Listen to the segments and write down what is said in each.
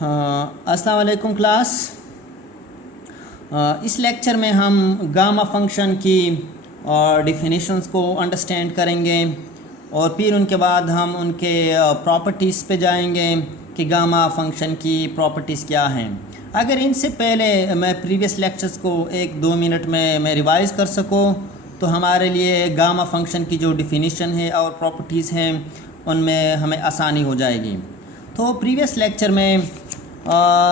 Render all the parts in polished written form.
हाँ, अस्सलाम वालेकुम क्लास। इस लेक्चर में हम गामा फंक्शन की और डिफिनीशंस को अंडरस्टैंड करेंगे और फिर उनके बाद हम उनके प्रॉपर्टीज़ पे जाएंगे कि गामा फंक्शन की प्रॉपर्टीज़ क्या हैं। अगर इनसे पहले मैं प्रीवियस लेक्चर्स को 1-2 मिनट में मैं रिवाइज़ कर सकूँ तो हमारे लिए गामा फंक्शन की जो डिफिनीशन है और प्रॉपर्टीज़ हैं उनमें हमें आसानी हो जाएगी। तो प्रीवियस लेक्चर में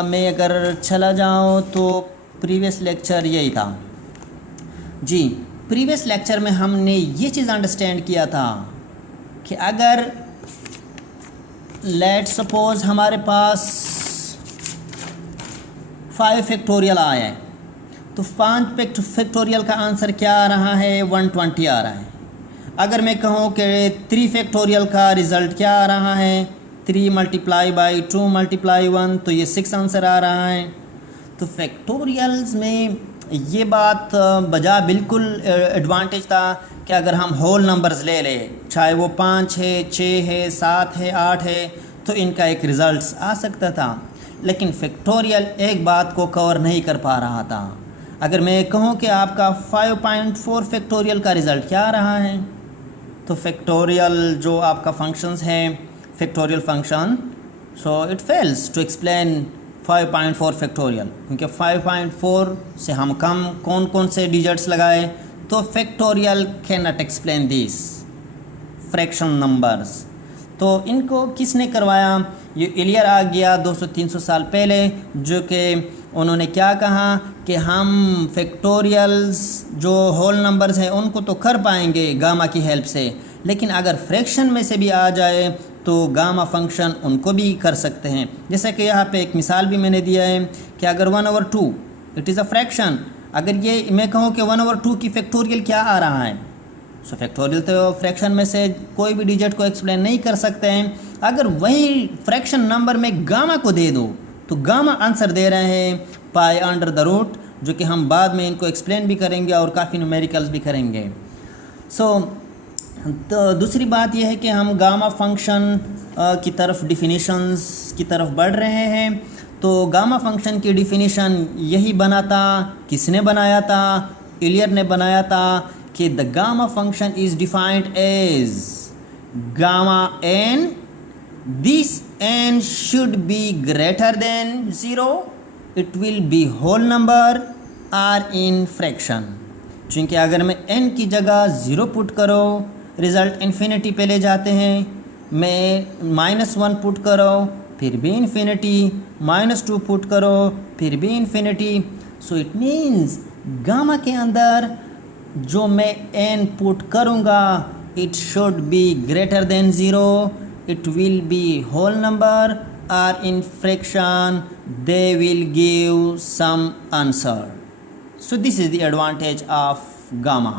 मैं अगर चला जाऊँ तो प्रीवियस लेक्चर यही था जी। प्रीवियस लेक्चर में हमने ये चीज़ अंडरस्टैंड किया था कि अगर लेट सपोज हमारे पास 5 फैक्टोरियल आया है तो 5 फैक्टोरियल का आंसर क्या आ रहा है, 120 आ रहा है। अगर मैं कहूँ कि 3 फैक्टोरियल का रिज़ल्ट क्या आ रहा है, 3 मल्टीप्लाई बाई 2 मल्टीप्लाई 1, तो ये 6 आंसर आ रहा है। तो फैक्टोरियल्स में ये बात बजा बिल्कुल एडवांटेज था कि अगर हम होल नंबर्स ले लें, चाहे वो 5 है, 6 है, 7 है, 8 है, तो इनका एक रिज़ल्ट आ सकता था। लेकिन फैक्टोरियल एक बात को कवर नहीं कर पा रहा था। अगर मैं कहूँ कि आपका 5.4 फैक्टोरियल का रिज़ल्ट क्या आ रहा है, तो फैक्टोरियल जो आपका फंक्शंस हैं factorial function, so it fails to explain 5.4 factorial, क्योंकि 5.4 से हम कम कौन कौन से डिजिट्स लगाए तो factorial can not explain this fraction numbers. तो इनको किसने करवाया, ये इलियर आ गया 200-300 साल पहले, जो कि उन्होंने क्या कहा कि हम फैक्टोरियल्स जो होल नंबर्स हैं उनको तो कर पाएंगे गामा की हेल्प से, लेकिन अगर फ्रैक्शन में से भी आ जाए तो गामा फंक्शन उनको भी कर सकते हैं। जैसा कि यहाँ पे एक मिसाल भी मैंने दिया है कि अगर 1/2 इट इज़ अ फ्रैक्शन, अगर ये मैं कहूँ कि 1/2 की फैक्टोरियल क्या आ रहा है, सो फैक्टोरियल तो फ्रैक्शन में से कोई भी डिजिट को एक्सप्लेन नहीं कर सकते हैं। अगर वही फ्रैक्शन नंबर में गामा को दे दो तो गामा आंसर दे रहे हैं π√, जो कि हम बाद में इनको एक्सप्लेन भी करेंगे और काफ़ी न्यूमेरिकल्स भी करेंगे। तो दूसरी बात यह है कि हम गामा फंक्शन की तरफ डिफिनीशंस की तरफ बढ़ रहे हैं। तो गामा फंक्शन की डिफिनीशन यही बना था, किसने बनाया था, इलियर ने बनाया था कि the gamma function is defined as gamma n, this n should be greater than 0, it will be whole number or in fraction. क्योंकि अगर मैं n की जगह 0 पुट करो रिज़ल्ट इन्फिनिटी पे ले जाते हैं, मैं -1 पुट करो फिर भी इन्फिनिटी, -2 पुट करो फिर भी infinity. So it means gamma के अंदर जो मैं n पुट करूँगा it should be greater than 0, it will be whole number or in fraction, they will give some answer. So this is the advantage of gamma.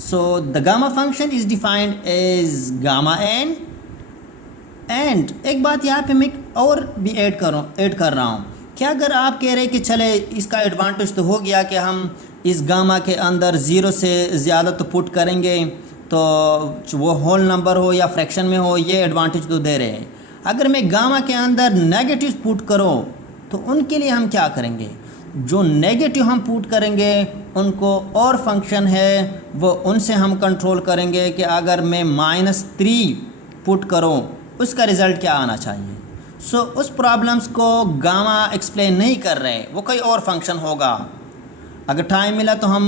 So the gamma function is defined as gamma n, and एक बात यहाँ पे मैं और भी add कर रहा हूँ कि अगर आप कह रहे हैं कि चले इसका एडवांटेज तो हो गया कि हम इस गामा के अंदर 0 से ज़्यादा तो पुट करेंगे तो वो होल नंबर हो या फ्रैक्शन में हो, ये एडवांटेज तो दे रहे हैं। अगर मैं गामा के अंदर नेगेटिव पुट करो तो उनके लिए हम क्या करेंगे, जो नेगेटिव हम पुट करेंगे उनको और फंक्शन है वो उनसे हम कंट्रोल करेंगे कि अगर मैं -3 पुट करूं उसका रिज़ल्ट क्या आना चाहिए। सो उस प्रॉब्लम्स को गामा एक्सप्लेन नहीं कर रहे, वो कोई और फंक्शन होगा। अगर टाइम मिला तो हम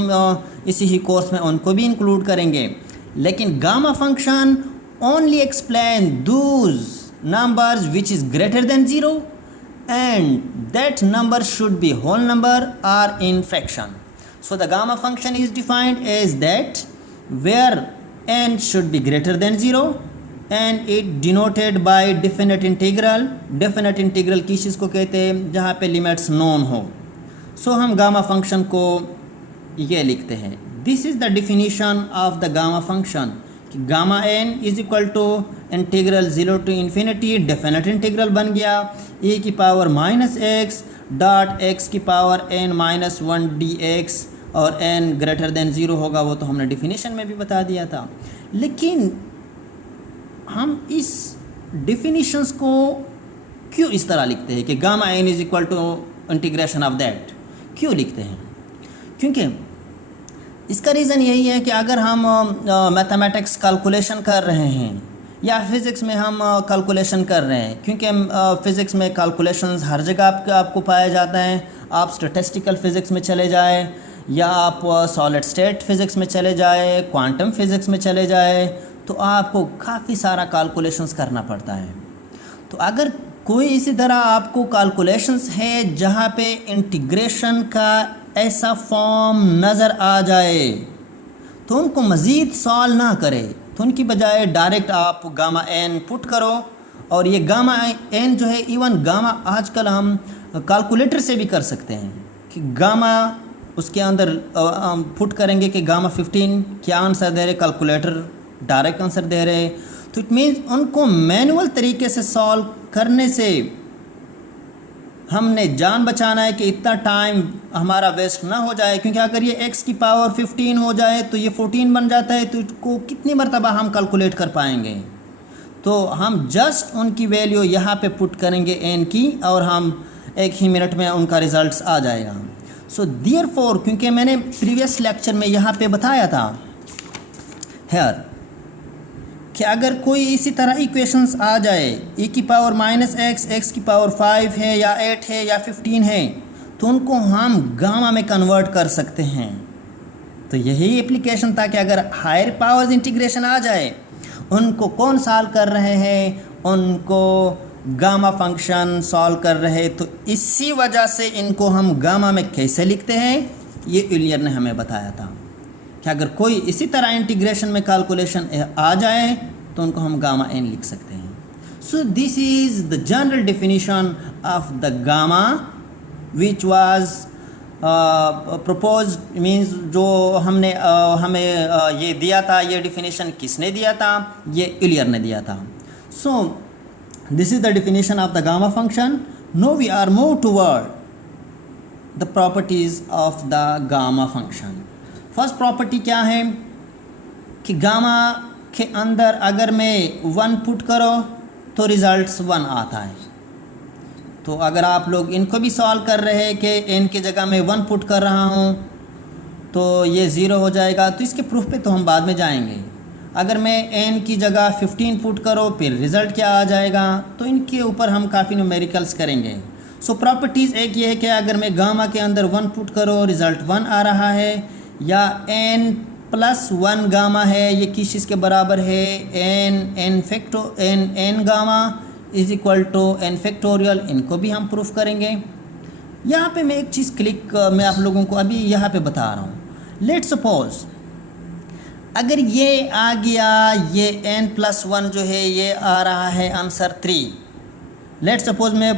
इसी ही कोर्स में उनको भी इंक्लूड करेंगे। लेकिन gamma function only explain Dooj numbers which is greater than 0 and that number should be whole number or in fraction. So the gamma function is defined as that where n should be greater than 0 and it denoted by definite integral. Definite integral किस चीज़ को कहते हैं, जहाँ पे limits known हो। सो हम gamma function को ये लिखते हैं, this is the definition of the gamma function कि gamma n is equal to integral 0 to infinity, definite integral बन गया e की पावर -x डॉट x की पावर n-1 dx, और n ग्रेटर देन 0 होगा, वो तो हमने डिफिनीशन में भी बता दिया था। लेकिन हम इस डिफिनीशंस को क्यों इस तरह लिखते हैं कि gamma n is equal to integration of that, क्यों लिखते हैं? क्योंकि इसका रीज़न यही है कि अगर हम मैथमेटिक्स कैलकुलेशन कर रहे हैं या फिज़िक्स में हम कैलकुलेशन कर रहे हैं, क्योंकि फ़िज़िक्स में कैलकुलेशंस हर जगह आपको पाया जाता है। आप स्टैटिस्टिकल फ़िज़िक्स में चले जाए या आप सॉलिड स्टेट फ़िज़िक्स में चले जाए, क्वांटम फ़िज़िक्स में चले जाए, तो आपको काफ़ी सारा कैलकुलेशंस करना पड़ता है। तो अगर कोई इसी तरह आपको कैलकुलेशंस है जहाँ पे इंटीग्रेशन का ऐसा फॉर्म नज़र आ जाए, तो उनको मज़ीद सॉल्व ना करें, तो उनकी बजाय डायरेक्ट आप गामा एन पुट करो। और ये गामा एन जो है, इवन गामा आजकल हम कैलकुलेटर से भी कर सकते हैं कि गामा उसके अंदर पुट करेंगे कि गामा 15 क्या आंसर दे रहे, कैलकुलेटर डायरेक्ट आंसर दे रहे। तो इट मीन्स उनको मैनुअल तरीके से सॉल्व करने से हमने जान बचाना है कि इतना टाइम हमारा वेस्ट ना हो जाए, क्योंकि अगर ये x की पावर 15 हो जाए तो ये 14 बन जाता है, तो इसको कितनी मरतबा हम कैलकुलेट कर पाएंगे। तो हम जस्ट उनकी वैल्यू यहाँ पे पुट करेंगे n की, और हम एक ही मिनट में उनका रिज़ल्ट आ जाएगा। सो देयरफॉर, क्योंकि मैंने प्रीवियस लेक्चर में यहाँ पे बताया था हेयर कि अगर कोई इसी तरह इक्वेशंस आ जाए, e की पावर -x, x की पावर 5 है या 8 है या 15 है, तो उनको हम गामा में कन्वर्ट कर सकते हैं। तो यही एप्लीकेशन था कि अगर हायर पावर्स इंटीग्रेशन आ जाए, उनको कौन सॉल्व कर रहे हैं, उनको गामा फंक्शन सॉल्व कर रहे, तो इसी वजह से इनको हम गामा में कैसे लिखते हैं, ये यूलियर ने हमें बताया था कि अगर कोई इसी तरह इंटीग्रेशन में कैलकुलेशन आ जाए तो उनको हम गामा एन लिख सकते हैं। सो this is the general definition of the gamma which was proposed, means जो हमने हमें ये दिया था, ये डेफिनेशन किसने दिया था, ये यूलियर ने दिया था। So this is the definition of the gamma function. Now we are move toward the properties of the gamma function. First property क्या है कि गामा के अंदर अगर मैं 1 पुट करो तो रिज़ल्ट्स 1 आता है। तो अगर आप लोग इनको भी सॉल्व कर रहे हैं कि n की जगह मैं 1 पुट कर रहा हूँ तो ये 0 हो जाएगा, तो इसके प्रूफ पे तो हम बाद में जाएंगे। अगर मैं n की जगह 15 पुट करो फिर रिज़ल्ट क्या आ जाएगा, तो इनके ऊपर हम काफ़ी न्यूमेरिकल्स करेंगे। सो प्रॉपर्टीज़ एक ये है कि अगर मैं गामा के अंदर 1 पुट करो रिज़ल्ट 1 आ रहा है, या n+1 गामा है, ये किस चीज़ के बराबर है, n gamma is equal to n factorial, इनको भी हम प्रूफ करेंगे। यहाँ पे मैं एक चीज़ मैं आप लोगों को अभी यहाँ पे बता रहा हूँ। लेट्स सपोज अगर ये आ गया, ये n+1 जो है ये आ रहा है आंसर 3। लेट्स सपोज मैं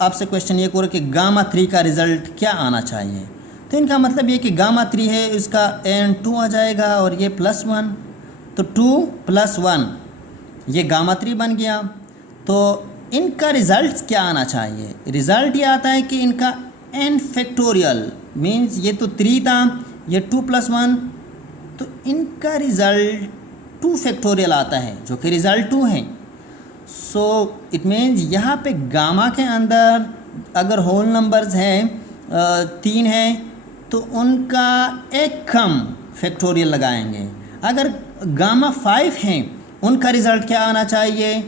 आपसे क्वेश्चन ये करूँ कि गामा 3 का रिज़ल्ट क्या आना चाहिए, तो इनका मतलब ये कि गामा 3 है, इसका n2 आ जाएगा और ये +1, तो 2+1 ये गामा 3 बन गया। तो इनका रिज़ल्ट क्या आना चाहिए, रिज़ल्ट ये आता है कि इनका n फैक्टोरियल, मीन्स ये तो 3 था, ये 2+1, तो इनका रिज़ल्ट 2 फैक्टोरियल आता है जो कि रिज़ल्ट 2 है। सो इट मीन्स यहाँ पे गामा के अंदर अगर होल नंबर्स हैं 3 हैं तो उनका एक कम फैक्टोरियल लगाएंगे। अगर गामा 5 हैं उनका रिज़ल्ट क्या आना चाहिए,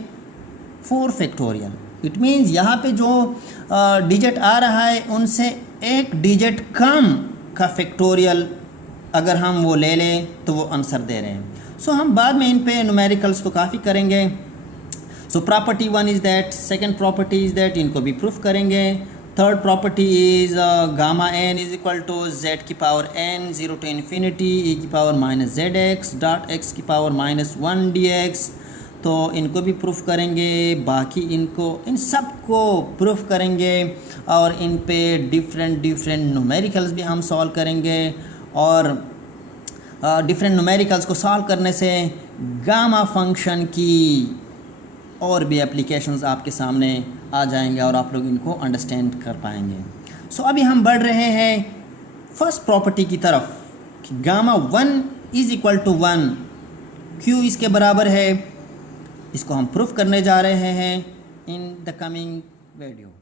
4 फैक्टोरियल। इट मीन्स यहाँ पे जो डिजिट आ रहा है उनसे एक डिजिट कम का फैक्टोरियल अगर हम वो ले लें तो वो आंसर दे रहे हैं। सो हम बाद में इन पे न्यूमेरिकल्स तो काफ़ी करेंगे। So property 1 is that, second property is that, इनको भी प्रूफ करेंगे। Third property is gamma n is equal to z की power n 0 to infinity e की पावर -zx डॉट x की पावर -1 dx, तो इनको भी प्रूफ करेंगे। बाकी इन सब को प्रूफ करेंगे और इन पे डिफरेंट न्यूमेरिकल्स भी हम सॉल्व करेंगे। और डिफरेंट न्यूमेरिकल्स को सॉल्व करने से गामा फंक्शन की और भी एप्लीकेशंस आपके सामने आ जाएंगे और आप लोग इनको अंडरस्टैंड कर पाएंगे। सो अभी हम बढ़ रहे हैं फर्स्ट प्रॉपर्टी की तरफ कि गामा 1 इज़ इक्वल टू 1, क्यों इसके बराबर है, इसको हम प्रूफ करने जा रहे हैं। in the coming video.